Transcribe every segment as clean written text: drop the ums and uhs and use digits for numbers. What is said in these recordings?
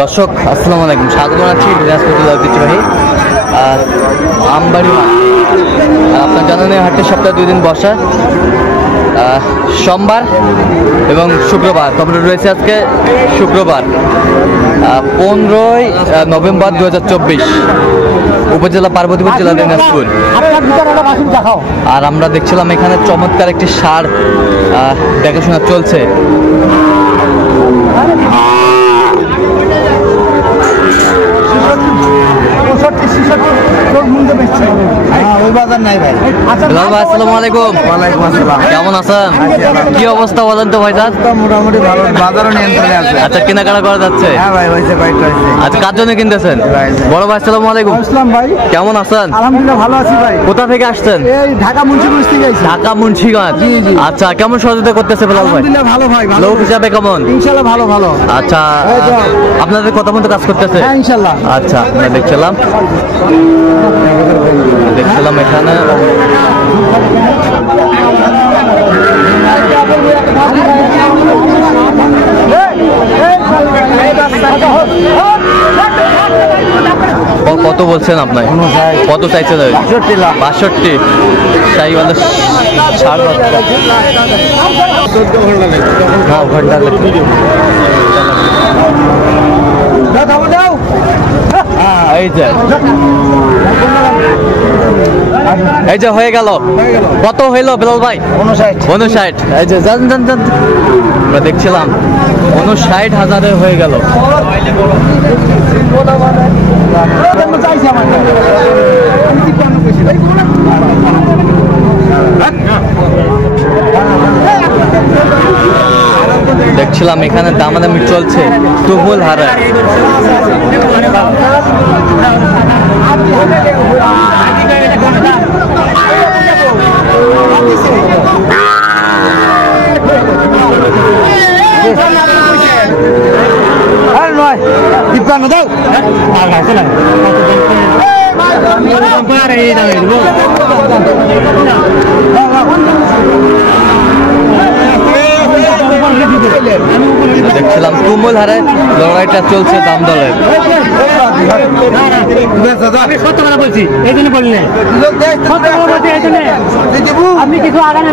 দর্শক আসসালামু আলাইকুম, স্বাগত জানাচ্ছি দিনাজপুর জেলার ঐতিহ্যবাহী আমবাড়ি মাঠ। আপনার জানানো হাটটি সপ্তাহে 2 দিন বসা, সোমবার এবং শুক্রবার। তবে রয়েছে আজকে শুক্রবার 15ই নভেম্বর 2024, উপজেলা পার্বতীপুর, জেলা দিনাজপুর। আর আমরা দেখছিলাম এখানে চমৎকার একটি ষাঁড় দেখাশোনা চলছে। আসসালামু আলাইকুম। কেমন আছেন? কি অবস্থা বলেন তো ভাই? মোটামুটি ভালো, বাজারও নিয়ন্ত্রণে আছে। আচ্ছা, কেনাকাটা করা যাচ্ছে? হ্যাঁ ভাই, হয়েছে। আচ্ছা, কার জন্য কিনতেছেন? বড় ভাই আসসালামু আলাইকুম। আসসালাম ভাই, কেমন আছেন? আলহামদুলিল্লাহ ভালো আছি ভাই। কোথা থেকে আসছেন? এই ঢাকা মুন্সিগঞ্জ থেকে আইছি। ঢাকা মুন্সিগঞ্জ। জি জি। আচ্ছা, কেমন সহযোগিতা করতেছে বেলাল ভাই? আলহামদুলিল্লাহ ভালো ভাই। লোক হিসাবে কেমন? ইনশাআল্লাহ ভালো। আচ্ছা, আপনাদের কথা মতো কাজ করতেছে? হ্যাঁ ইনশাআল্লাহ। আচ্ছা, আমরা দেখছিলাম এখানে কত বলছেন আপনার? কত চাইছে? 62। তাই বলে 14 ঘন্টা এই যে হয়ে গেল। কত হইল বেলাল ভাই? 59। এই যে জান আমরা দেখছিলাম 59,000 হয়ে গেল। দেখছিলাম এখানে দামাদামি চলছে তুমুল হারে। দেখছিলাম তুমুল হারে লড়াইটা চলছে দাম দলের। আপনি কিছু আগান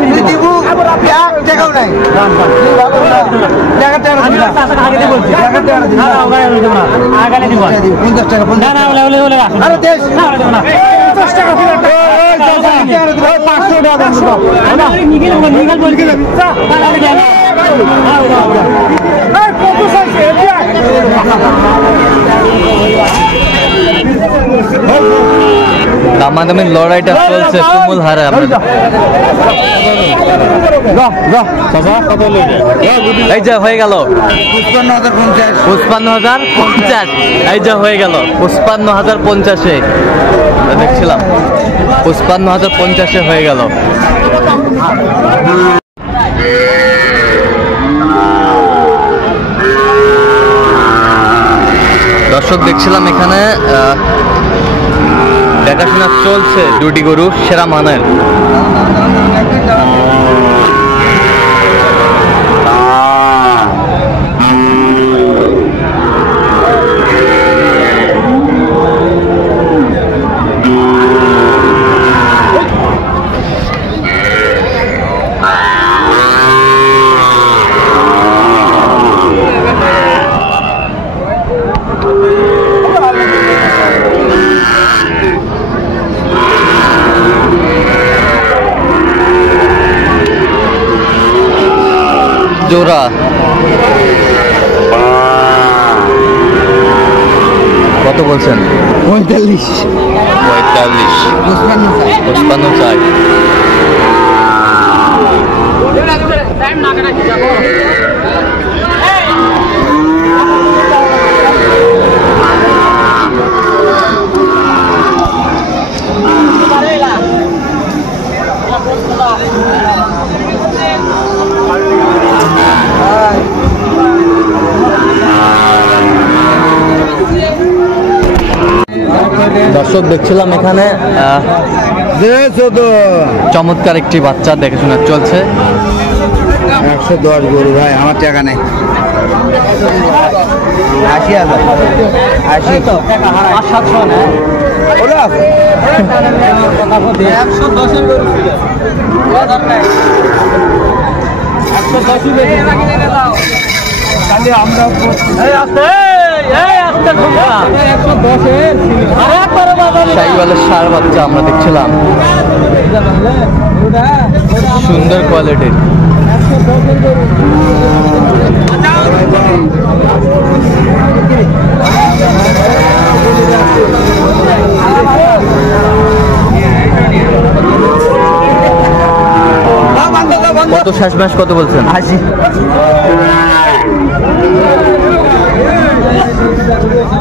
দামাদামির লড়াইটা চলছে তুমুল হারে। এই যে হয়ে গেল 55,050। এই যে হয়ে গেল 55,050। দেখছিলাম 55,050 হয়ে গেল। দর্শক দেখছিলাম এখানে দেখাশোনা চলছে 2টি গরু সেরা মানের। জোড়া কত বলছেন? 45। 55 চাই। দর্শক দেখছিলাম এখানে চমৎকার একটি বাচ্চা দেখাশোনা চলছে। 110 গরু ভাই, আমার টাকা নেই। 80,000 80 তো 5-700 না ওরা আছে 110 এর গরু ছিল বাজার নাই 110 বেশি দাও কালে আমরা এই আছে ঢোকা 110 এর আরে একবারে বাবা শাহিওয়ালের ষাঁড় বাচ্চা আমরা দেখছিলাম, সুন্দর কোয়ালিটির। কত শেষ ম্যাচ কত বলছেন? 80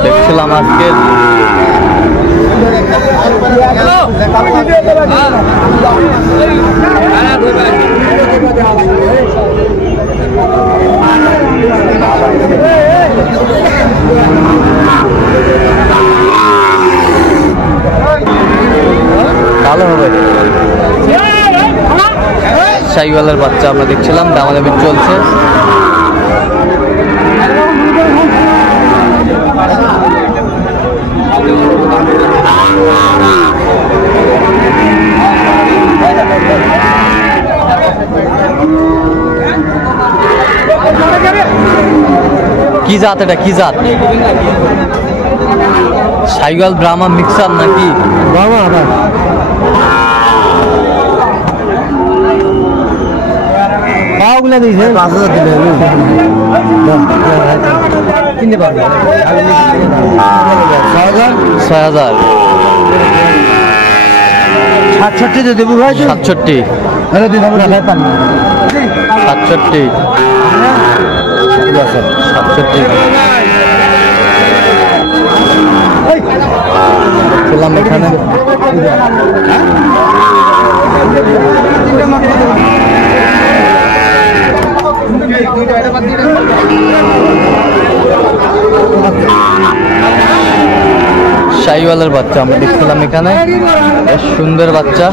দেখছিলাম আজকের ভালো হবে। শাহিওয়ালের বাচ্চা আমরা দেখছিলাম, দামাদামি চলছে। কি জাত এটা, কি জাত? শাহিওয়াল ব্রাহ্মা মিক্সার নাকি? ব্রাহ্মা না পাওগুলা দিয়েছে 5,000 দিলে কিনতে পারবে 6,000 67 দিয়ে দেবো ভাই 67 আরে দিন আমরা খাই পান 67 67 ছিলাম এখানে। শাহিওয়ালের বাচ্চা আমরা দেখছিলাম এখানে, বেশ সুন্দর বাচ্চা।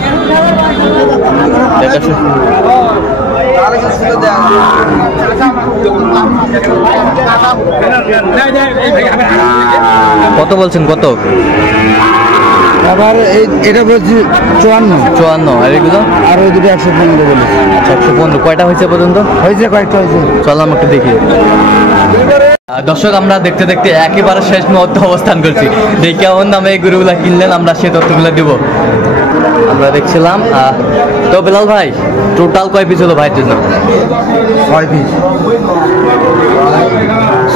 এটা কত বলছেন? কত? আবার এটা বলছি 54 আর এগুলো? আর ওই দুটো 115 বলি। 115 কয়টা হয়েছে পর্যন্ত? হয়েছে কয়েকটা হয়েছে। চলাম একটু দেখি। দর্শক, আমরা দেখতে দেখতে একেবারে শেষ মুহূর্তে অবস্থান করছি। দেখি কেমন দামে এই গরুগুলা কিনলেন, আমরা সেই তথ্যগুলো দিব। আমরা দেখছিলাম। তো বেলাল ভাই, টোটাল কয় পিস হলো ভাইয়ের জন্য? 6 পিস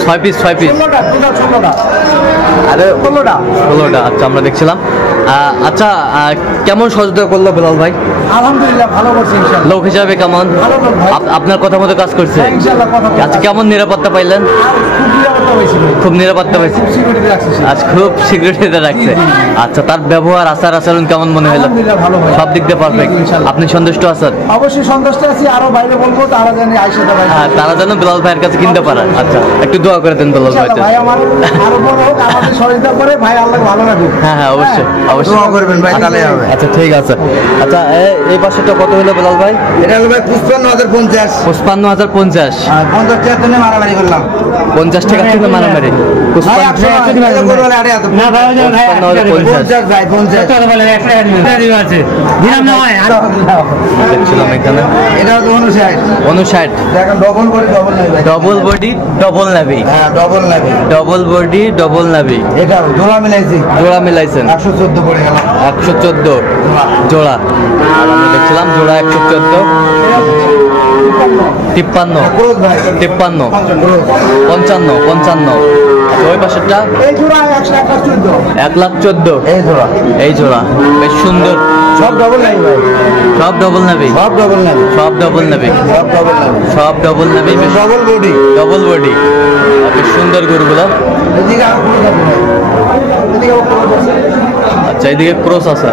6 পিস 6 পিস আরে 16টা। আচ্ছা, আমরা দেখছিলাম। আচ্ছা, কেমন সহযোগিতা করলো বেলাল ভাই? আলহামদুলিল্লাহ ভালো করছে ইনশাআল্লাহ। লোক হিসাবে কেমন? ভালো লোক ভাই। আপনার কথা মতো কাজ করছে? ইনশাআল্লাহ কথা বলবো। আচ্ছা, কেমন নিরাপত্তা পাইলেন? খুব নিরাপত্তা পাইছে। আজ খুব সিকিউরিটিতে রাখছে। আচ্ছা, তার ব্যবহার, আচার আচরণ কেমন মনে হলো? ভালো ভাই, সব দিক দিয়ে পারফেক্ট। আপনি সন্তুষ্ট আছেন? অবশ্যই সন্তুষ্ট আছি। আরো বাইরে বলবো তারা জানি আইসা ভাই। হ্যাঁ, তারা যেন বেলাল ভাইয়ের কাছে কিনতে পারে। আচ্ছা, একটু দোয়া করে দেন বেলাল ভাই। ভাই আমার আরো বড় হোক, আমাদের সহযোগিতা করে ভাই, আল্লাহ ভালো রাখুক। হ্যাঁ হ্যাঁ, অবশ্যই অবশ্যই দোয়া করবেন ভাই, তাহলে হবে। আচ্ছা, ঠিক আছে। আচ্ছা, এই পাশেটা কত হলো বেলাল ভাই? এটা হলো ভাই 55,050। 55,050। আর 50 টাকা তুমি মারামারি করলাম। 50 টাকা থেকে মারামারি। ভাই 100 করে বলে আরে না ভাই, 50 ভাই 50 টাকা বলে 1 টাকা দিবেন আছে দিলাম না ভাই। দেখছিলাম এখানে, এটা তো 59। দেখেন ডবল বডি ডবল নাই ভাই। ডবল বডি ডবল নাভি। হ্যাঁ ডবল নাই। ডবল বডি ডবল নাভি। এটা জোড়া মিলাইছি। জোড়া মিলাইছেন? 114 পড়ে গেল। 114 জোড়া। আর আমি দেখছিলাম জোড়া 114। 53 ক্রোজ ভাই 53 ক্রোজ 55 55। ওই পাশেরটা এই জোড়া 114। 1,14,000। এই জোড়া এই জোড়া বেশ সুন্দর। সব ডবল নাই ভাই। সব ডবল নাভি। সব ডবল নাই। সব ডবল নাভি। সব ডবল নাই। সব ডবল নাভি। Double body double body. বেশ সুন্দর গরুগুলো। এদিকে আর ক্রোজ আছে ভাই। এদিকে আর ক্রোজ আছে। আচ্ছা, এদিকে ক্রস আছে।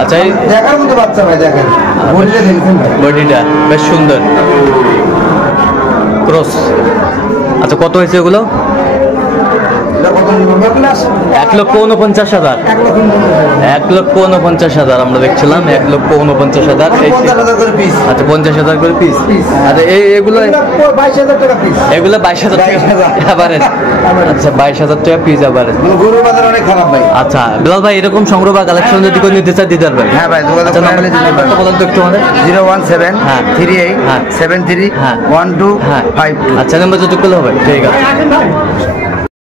আচ্ছা, এই দেখার মতো বাচ্চা ভাই, দেখেন বডিটা দেখছেন ভাই। বডিটা বেশ সুন্দর। ক্রস। আচ্ছা, কত হয়েছে এগুলো? 1,49,000 1,49,000 আমরা দেখছিলাম 1,49,000 আচ্ছা 50,000 করে পিস আচ্ছা এগুলো 22,000 টাকা পিস। এগুলো 22,000 টাকা আবারে আচ্ছা 22,000 টাকা পিস আবারে গরুর বাজার অনেক খারাপ ভাই। আচ্ছা বিলাল ভাই এরকম সংগ্রহ বা কালেকশন যদি কেউ নিতে চায় দিতে পারবেন হ্যাঁ ভাই, যোগাযোগ আচ্ছা, করে নাম্বার- নিতে পারবেন। নাম্বারটা বলেন তো একটু আমাদের 017 হ্যাঁ। 38 হ্যাঁ। 73 হ্যাঁ। 12 হ্যাঁ 52। আচ্ছা নাম্বার যোগাযোগ করলে হবে ঠিক আছে